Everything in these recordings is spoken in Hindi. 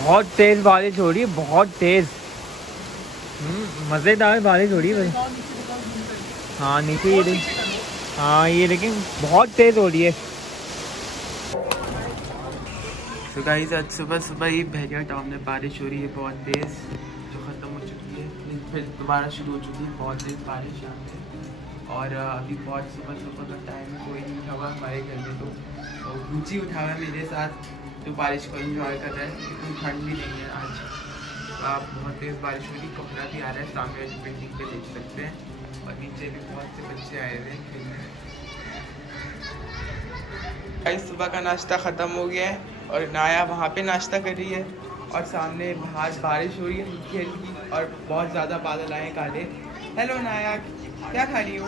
बहुत तेज़ बारिश हो रही है, बहुत तेज़। मज़ेदार बारिश हो रही है भाई। हाँ नीचे ये देख, हाँ ये लेकिन बहुत तेज़ हो रही है। तो गाइस आज सुबह सुबह ही बहरिया टाउन में बारिश हो रही है बहुत तेज़, जो ख़त्म हो चुकी है, फिर दोबारा शुरू हो चुकी है बहुत तेज़ बारिश यहाँ पे। और अभी बहुत सुबह सुबह का टाइम है, कोई नहीं उठा हुआ हमारे घर में। तो गुची उठा हुआ है मेरे साथ, जो बारिश को एंजॉय कर रहा है। इतनी ठंड भी नहीं है आज, आप बहुत तेज़ बारिश हो रही, कपड़ा भी आ रहा है, सामने वाली बिल्डिंग पे देख सकते हैं। और नीचे भी बहुत से बच्चे आए हुए हैं खेलने। आज सुबह का नाश्ता ख़त्म हो गया है और नाया वहाँ पे नाश्ता कर रही है, और सामने बाहर बारिश हो रही है हल्की हल्की, और बहुत ज़्यादा बादल आए हैं काले। हेलो नाया, क्या खा रही हो?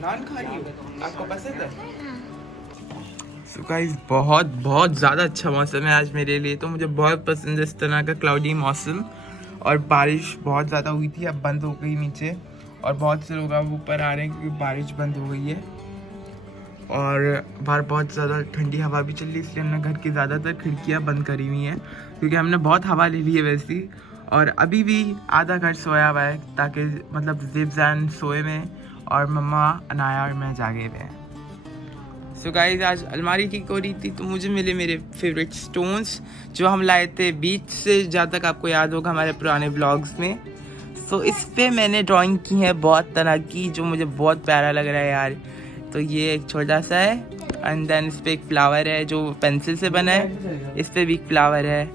नान खा रही हो, आपको पसंद है? सो गाइस बहुत बहुत ज़्यादा अच्छा मौसम है आज मेरे लिए, तो मुझे बहुत पसंद है इस तरह का क्लाउडी मौसम। और बारिश बहुत ज़्यादा हुई थी, अब बंद हो गई नीचे, और बहुत से लोग अब ऊपर आ रहे हैं क्योंकि बारिश बंद हो गई है। और बाहर बहुत ज़्यादा ठंडी हवा भी चल रही है, इसलिए हमने घर की ज़्यादातर खिड़कियाँ बंद करी हुई हैं, क्योंकि हमने बहुत हवा ले ली है वैसी। और अभी भी आधा घर सोया हुआ है, ताकि मतलब ज़िब्ज़ान सोए में और मम्मा, अनाया और मैं जागे हुए हैं। सो गाइस आज अलमारी ठीक हो रही थी, तो मुझे मिले मेरे फेवरेट स्टोन्स जो हम लाए थे बीच से, जहाँ तक आपको याद होगा हमारे पुराने ब्लॉग्स में। सो इस पर मैंने ड्राइंग की है बहुत तरह की, जो मुझे बहुत प्यारा लग रहा है यार। तो ये एक छोटा सा है, एंड देन इस पर एक फ्लावर है जो पेंसिल से बना है, इस पर भी एक फ्लावर है।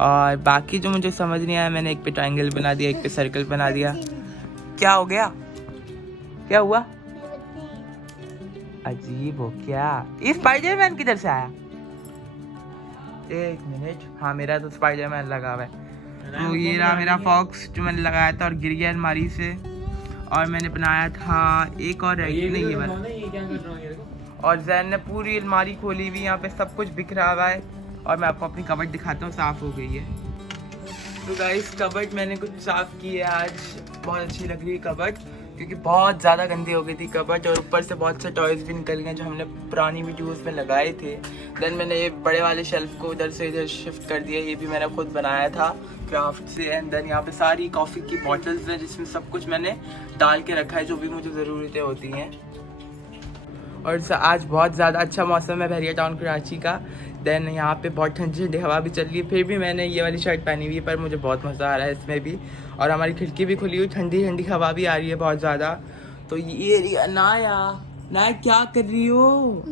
और बाकी जो मुझे समझ नहीं आया, मैंने एक पे ट्रायंगल बना दिया, एक पे सर्कल बना दिया। क्या हो गया, क्या हुआ? अजीब हो क्या? ये स्पाइडरमैन किधर से आया? एक मिनट, हाँ मेरा तो स्पाइडरमैन लगा हुआ है। तो ये रहा मेरा फॉक्स जो मैंने लगाया था और गिर गया अलमारी से। और मैंने बनाया था एक और नहीं ये वाला। और जैन ने पूरी अलमारी खोली हुई, यहाँ पे सब कुछ बिखरा रहा हुआ है। और मैं आपको अपनी कबर्ड दिखाता हूँ, साफ़ हो गई है। तो गाइस कबर्ड मैंने कुछ साफ़ की है आज, बहुत अच्छी लग रही है कबर्ड, क्योंकि बहुत ज़्यादा गंदी हो गई थी कबर्ड। और ऊपर से बहुत से टॉयज़ भी निकल गए जो हमने पुरानी वीडियोस में लगाए थे। देन मैंने ये बड़े वाले शेल्फ को उधर से इधर शिफ्ट कर दिया, ये भी मैंने खुद बनाया था क्राफ्ट से। एंड देन यहाँ पे सारी कॉफ़ी की बॉटल्स हैं, जिसमें सब कुछ मैंने डाल के रखा है जो भी मुझे ज़रूरतें होती हैं। और आज बहुत ज़्यादा अच्छा मौसम है बहरिया टाउन कराची का। देन यहाँ पे बहुत ठंडी ठंडी हवा भी चल रही है, फिर भी मैंने ये वाली शर्ट पहनी हुई है, पर मुझे बहुत मज़ा आ रहा है इसमें भी। और हमारी खिड़की भी खुली हुई, ठंडी ठंडी हवा भी आ रही है बहुत ज़्यादा। तो ये नाया, नाया क्या कर रही हो?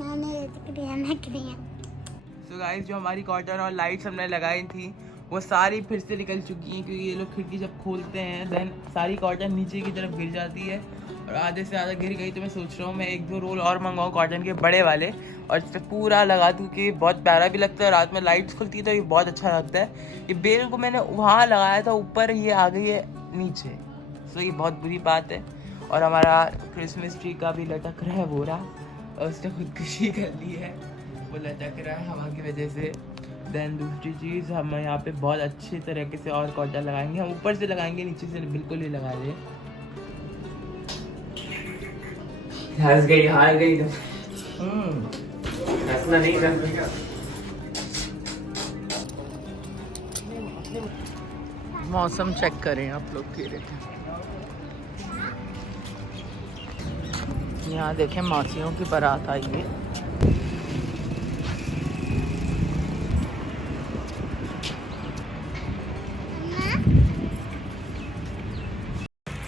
तो गाइस जो हमारी कॉटन और लाइट्स हमने लगाई थी वो सारी फिर से निकल चुकी हैं, क्योंकि ये लोग खिड़की जब खोलते हैं देन सारी कॉटन नीचे की तरफ गिर जाती है, और आधे से ज़्यादा गिर गई। तो मैं सोच रहा हूँ मैं 1-2 रोल और मंगवाऊँ कॉटन के बड़े वाले, और इस पर पूरा लगा दूँ, कि बहुत प्यारा भी लगता है। रात में लाइट्स खुलती है तो ये बहुत अच्छा लगता है। ये बेल को मैंने वहाँ लगाया था ऊपर, ये आ गई है नीचे, तो ये बहुत बुरी बात है। और हमारा क्रिसमस ट्री का भी लटक रहा है बोरा, और उसने खुदकुशी कर ली है, वो लटक रहा है हवा की वजह से। देन दूसरी चीज़, हम यहाँ पे बहुत अच्छे तरीके से और कॉटन लगाएंगे, हम ऊपर से लगाएंगे, नीचे से बिल्कुल ही लगा रहे। हंस गई, हार गई तो हंसना नहीं था। मौसम चेक करें आप लोग, धीरे यहाँ देखें मौसियों की बारात आई है।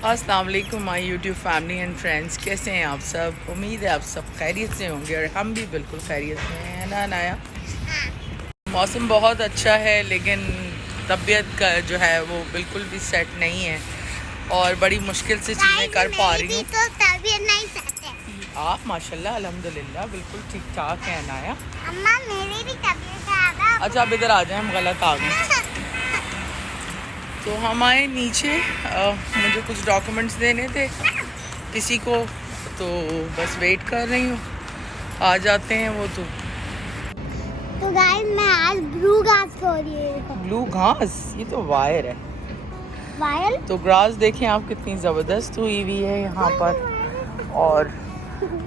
अस्सलाम वालेकुम my YouTube family and friends, कैसे हैं आप सब? उम्मीद है आप सब खैरियत से होंगे, और हम भी बिल्कुल खैरियत से हैं ना नाया? मौसम बहुत अच्छा है, लेकिन तबीयत का जो है वो बिल्कुल भी सेट नहीं है, और बड़ी मुश्किल से चीज़ें कर पा रही हूँ। तो तबीयत नहीं सेट है। आप माशाल्लाह अल्हम्दुलिल्लाह बिल्कुल ठीक ठाक हैं नाया। अम्मा मेरी भी तबीयत खराब है। अच्छा अब इधर आ जाए, हम गलत आ गए। तो हम आए नीचे, मुझे कुछ डॉक्यूमेंट्स देने थे किसी को, तो बस वेट कर रही हूँ, आ जाते हैं वो। तो गाइस मैं आज ब्लू घास खा रही हूँ। ब्लू घास? ये तो वायर है। वायर? तो ग्रास देखें आप कितनी ज़बरदस्त हुई हुई है यहाँ पर। और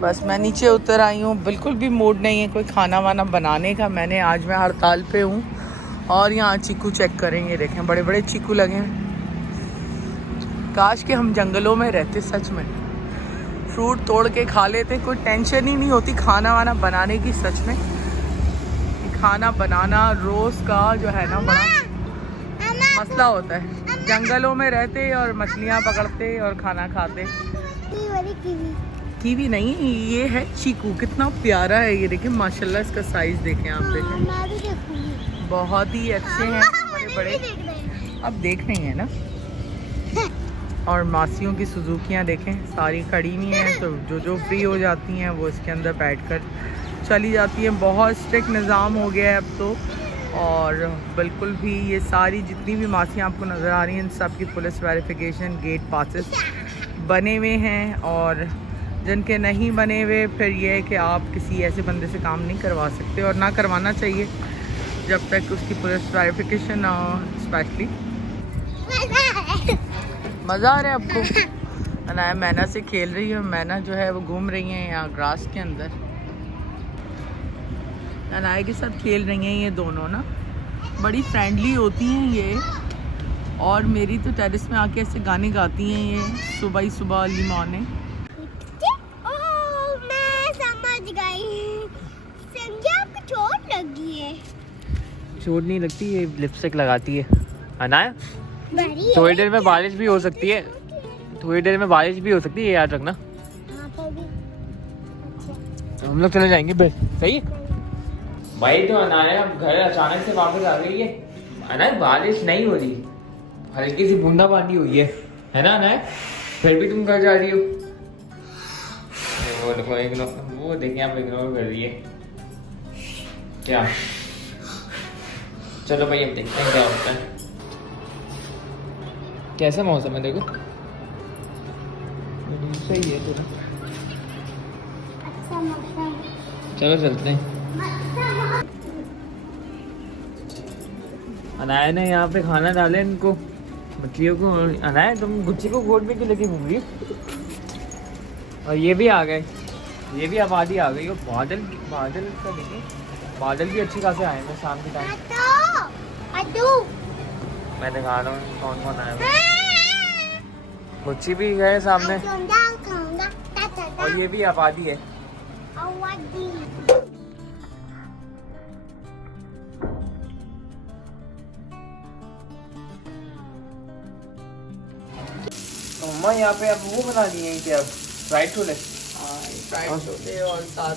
बस मैं नीचे उतर आई हूँ, बिल्कुल भी मूड नहीं है कोई खाना वाना बनाने का। मैं हड़ताल पे हूँ, और यहाँ चीकू चेक करेंगे, देखें बड़े बड़े चीकू लगे हैं। काश कि हम जंगलों में रहते सच में, फ्रूट तोड़ के खा लेते, कोई टेंशन ही नहीं होती खाना वाना बनाने की। सच में खाना बनाना रोज़ का जो है ना बड़ा मसला होता है। जंगलों में रहते और मछलियाँ पकड़ते और खाना खाते। कीवी नहीं, ये है चीकू। कितना प्यारा है ये, देखें माशाल्लाह इसका साइज देखें आप, देखें बहुत ही अच्छे हैं, बड़े बड़े। अब देख रही हैं ना। और मासियों की सुजुकियाँ देखें सारी खड़ी हुई हैं, तो जो फ्री हो जाती हैं वो इसके अंदर बैठ कर चली जाती हैं। बहुत स्ट्रिक्ट निज़ाम हो गया है अब तो। और बिल्कुल भी ये सारी जितनी भी मासियाँ आपको नज़र आ रही हैं, इन सब की पुलिस वेरिफिकेशन गेट पासेस बने हुए हैं। और जिनके नहीं बने हुए, फिर ये है कि आप किसी ऐसे बंदे से काम नहीं करवा सकते और ना करवाना चाहिए जब तक उसकी पुलिस वेरिफिकेशन ना हो। स्पेशली मज़ा आ रहा है आपको? अनाया मैना से खेल रही है। मैना जो है वो घूम रही हैं यहाँ ग्रास के अंदर। अनाया के साथ खेल रही हैं ये दोनों ना, बड़ी फ्रेंडली होती हैं ये। और मेरी तो टेरेस में आके ऐसे गाने गाती हैं ये सुबह ही सुबह अर्ली मॉर्निंग। मैं समझ गई, आपको चोट लगी है। चोट नहीं लगती, ये लिपस्टिक लगाती है। अनाया थोड़ी देर में बारिश भी हो सकती है, थोड़ी देर में बारिश भी हो सकती है, याद रखना। तो हम लोग चले जाएंगे बस, सही है भाई। तो अनाया घर अचानक से वापस आ गई है। अनाया बारिश नहीं हो रही, हल्की सी बूंदाबांदी हुई है ना अनाया? फिर भी तुम घर जा रही हो। वो देखो इग्नोर, वो देखिए आप इग्नोर कर रही है क्या। चलो भाई अब देखते हैं क्या होता है। कैसा मौसम है देखो, सही है थोड़ा। अच्छा मौसम। चलो चलते हैं। अनाया ने यहाँ पे खाना डाले इनको मछलियों को। अनाया तुम गुच्ची को गोद में क्यों लेके घूम रही हो? और ये भी आ गए, ये भी आबादी आ गई। और बादल का देखिए, बादल भी अच्छी खासे आए हैं शाम के टाइम। मैं दिखा रहा हूँ कौन कौन आया है। गुच्ची भी गए सामने और ये भी आबादी है। तो मम्मा यहाँ पे अब वो बना दिए हैं क्या, फ्राइड छोले? फ्राइड छोले और साथ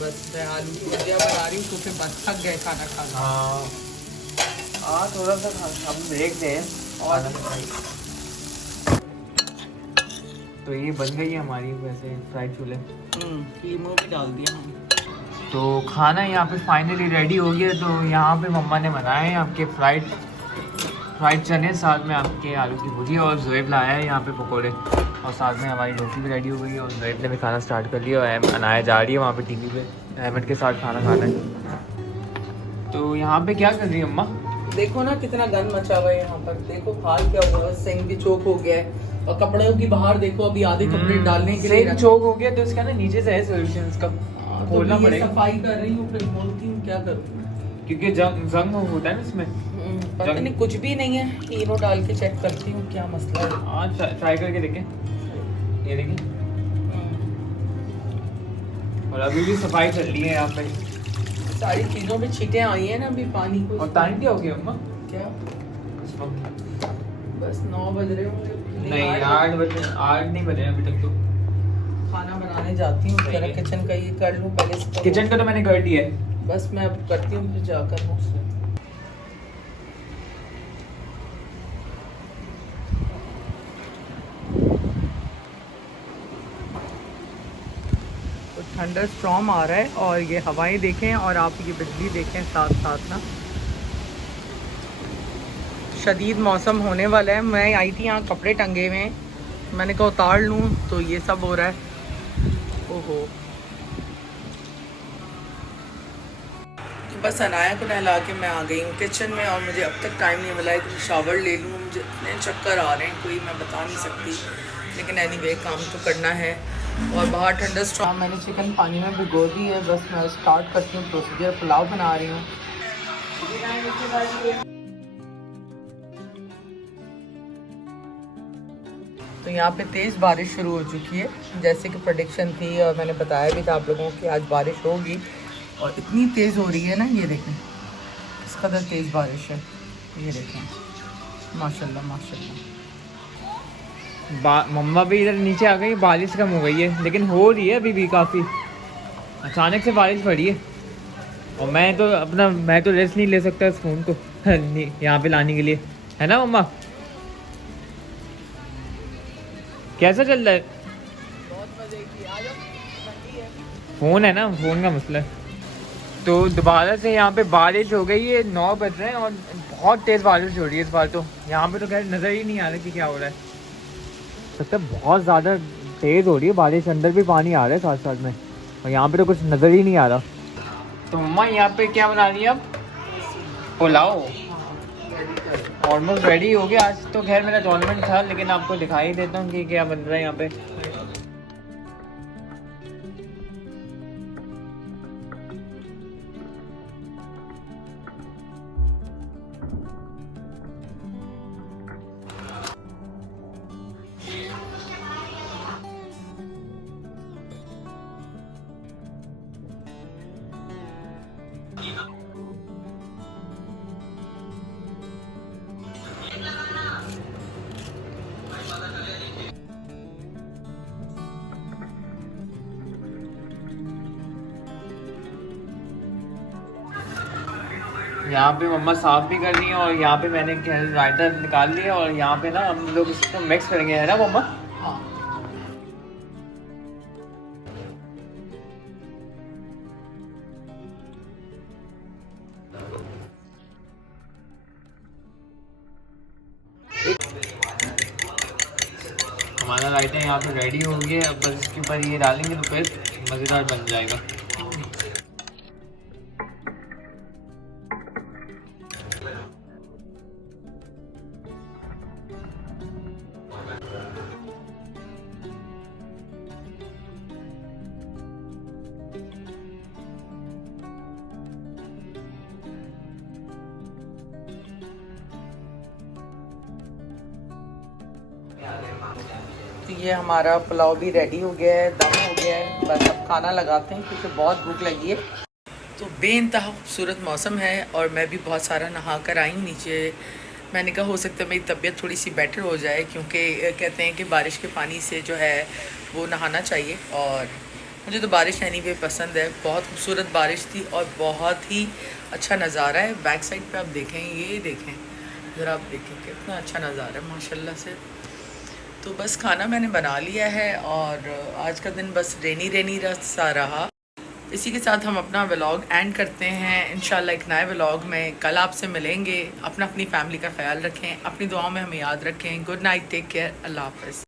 बस मैं आलू की भुजिया बना रही हूँ, तो फिर बस थक गए खाना खाना। हाँ थोड़ा सा हम ब्रेक दें। और तो ये बन गई है हमारी वैसे फ्राइड छोले। कीमो भी डाल दिया हम। तो खाना यहाँ पे फाइनली रेडी हो गया। तो यहाँ पे मम्मा ने बनाए हैं आपके फ्राइड चने, साथ में आपके आलू की भुजिया, और ज़ुएब लाया है यहाँ पे पकोड़े, और साथ में हमारी रोटी भी रेडी हो गई है। और ज़ुएब ने भी खाना स्टार्ट कर लिया और अनाया जा रही है वहाँ पे टीवी पे अहमद के साथ खाना खाना है। तो यहाँ पे क्या कर रही है अम्मा? देखो ना कितना गंद मचा हुआ है यहाँ पर। देखो हाल क्या हुआ है, सिंक भी चोक हो गया है। और कपड़ों की बाहर देखो, अभी आधे कपड़े डालने के लिए चोक हो गया। तो इसका ना नीचे से है सोल्यूशन, इसका खोलना पड़ेगा। सफाई कर रही हूँ, फिर बोलती हूँ क्या करूँ, क्योंकि जंग होता है ना इसमें। पता नहीं, कुछ भी नहीं है। तीनों डाल के चेक करती हूँ क्या मसला है। हाँ ट्राई करके देखें, ये देखिए। और अभी भी सफाई चल रही है यहाँ पे, सारी चीजों पे छींटे आई हैं ना अभी पानी को। और टाइम क्या हो गया अम्मा? क्या बस 9 बज रहे होंगे। नहीं 8 नहीं बजे अभी तक। तो खाना बनाने जाती हूँ, जरा किचन का ये कर लूँ पहले से। किचन का तो मैंने कर दिया है, बस मैं अब करती हूँ फिर जाकर मुझसे। तो थंडर स्टॉर्म आ रहा है और ये हवाएं देखें और आप ये बिजली देखें साथ साथ ना। शदीद मौसम होने वाला है। मैं आई थी यहाँ, कपड़े टंगे हुए हैं, मैंने कहा उतार लूँ, तो ये सब हो रहा है। ओहो, बस अनाया को नहला के मैं आ गई हूँ किचन में। और मुझे अब तक टाइम नहीं मिला है कि शावर ले लूँ। मुझे इतने चक्कर आ रहे हैं, कोई मैं बता नहीं सकती, लेकिन एनीवे काम तो करना है। और बाहर ठंडा स्टॉर्म। मैंने चिकन पानी में भिगो दी है, बस मैं स्टार्ट करती हूँ प्रोसीजर। पुलाव बना रही हूँ। तो यहाँ पे तेज़ बारिश शुरू हो चुकी है, जैसे कि प्रेडिक्शन थी और मैंने बताया भी था आप लोगों को कि आज बारिश होगी। और इतनी तेज़ हो रही है ना, ये देखें इस कदर तेज़ बारिश है, ये देखें माशाल्लाह माशाल्लाह। मम्मा भी इधर नीचे आ गई, बारिश कम हो गई है लेकिन हो रही है अभी भी काफ़ी। अचानक से बारिश पड़ी है और मैं तो रेस्ट नहीं ले सकता इस फ़ोन को यहाँ पे लाने के लिए, है ना मम्मा? कैसा चल रहा है? बहुत मज़े की, आ जाओ, फ़ोन है ना, फ़ोन का मसला है। तो दोबारा से यहाँ पे बारिश हो गई है, 9 बज रहे हैं और बहुत तेज़ बारिश हो रही है इस बार। तो यहाँ पे तो खैर नज़र ही नहीं आ रहा कि क्या हो रहा है, मतलब बहुत ज़्यादा तेज़ हो रही है बारिश, अंदर भी पानी आ रहा है साथ साथ में, और यहाँ पे तो कुछ नज़र ही नहीं आ रहा। तो मम्मा यहाँ पे क्या बना रही है अब? पुलाव ऑलमोस्ट रेडी हो गया। आज तो खैर मेरा टूर्नामेंट था, लेकिन आपको दिखाई देता हूँ कि क्या बन रहा है यहाँ पे। यहाँ पे मम्मा साफ भी कर रही है और यहाँ पे मैंने रायता निकाल लिया और यहाँ पे ना हम लोग इसको मिक्स करेंगे, है ना मम्मा? हाँ। हमारा रायता यहाँ पे रेडी हो गया, अब बस इसके ऊपर ये डालेंगे तो फिर मज़ेदार बन जाएगा। तो ये हमारा पुलाव भी रेडी हो गया है, दम हो गया है, बस अब खाना लगाते हैं क्योंकि बहुत भूख लगी है। तो बेइंतहा खूबसूरत मौसम है और मैं भी बहुत सारा नहा कर आई नीचे। मैंने कहा हो सकता है मेरी तबीयत थोड़ी सी बेटर हो जाए, क्योंकि कहते हैं कि बारिश के पानी से जो है वो नहाना चाहिए। और मुझे तो बारिश एनीवे पसंद है। बहुत खूबसूरत बारिश थी और बहुत ही अच्छा नज़ारा है। बैक साइड पे आप देखें, ये देखें ज़रा, आप देखें कितना अच्छा नज़ारा है माशाल्लाह से। तो बस खाना मैंने बना लिया है और आज का दिन बस रेनी सा रहा। इसी के साथ हम अपना व्लॉग एंड करते हैं। इंशाल्लाह एक नए व्लॉग में कल आपसे मिलेंगे। अपनी फैमिली का ख्याल रखें, अपनी दुआओं में हमें याद रखें। गुड नाइट, टेक केयर, अल्लाह हाफ़िज़।